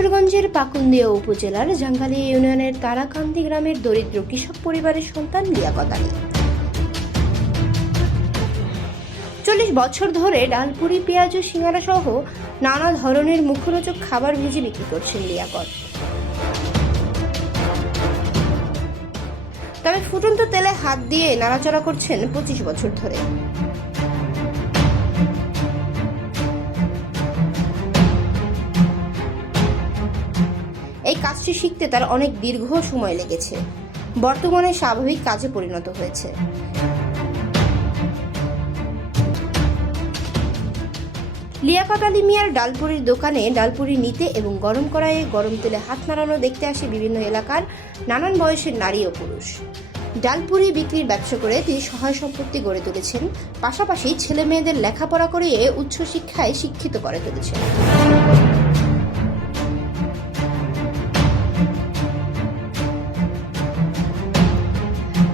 কিশোরগঞ্জের পাকুন্দিয়া উপজেলার জাঙ্গালী ইউনিয়নের তারাকান্দি গ্রামের দরিদ্র কৃষক পরিবারের সন্তান লিয়াকত আলী। 40 বছর ধরে ডালপুরি, পেঁয়াজ ও সিঙ্গারা সহ নানা ধরনের মুখরোচক খাবার ভেজে বিক্রি করছেন লিয়াকত। তবে ফুটন্ত তেলে হাত দিয়ে নাড়াচাড়া করছেন 25 বছর ধরে। এই কাজটি শিখতে তার অনেক দীর্ঘ সময় লেগেছে। বর্তমানে স্বাভাবিক কাজে পরিণত হয়েছে। লিয়াকত আলী মিয়ার ডালপুরির দোকানে ডালপুরি নিতে এবং গরম কড়াইয়ে গরম তেলে হাত নাড়ানো দেখতে আসে বিভিন্ন এলাকার নানান বয়সের নারী ও পুরুষ। ডালপুরি বিক্রির ব্যবসা করে তিনি সহায় সম্পত্তি গড়ে তুলেছেন, পাশাপাশি ছেলে মেয়েদের লেখাপড়া করিয়ে উচ্চশিক্ষায় শিক্ষিত করে তুলেছেন।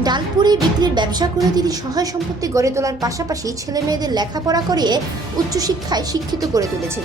ডালপুরি বিক্রির ব্যবসা করে তিনি সহায় সম্পত্তি গড়ে তোলার পাশাপাশি ছেলে মেয়েদের লেখাপড়া করিয়ে উচ্চশিক্ষায় শিক্ষিত করে তুলেছেন।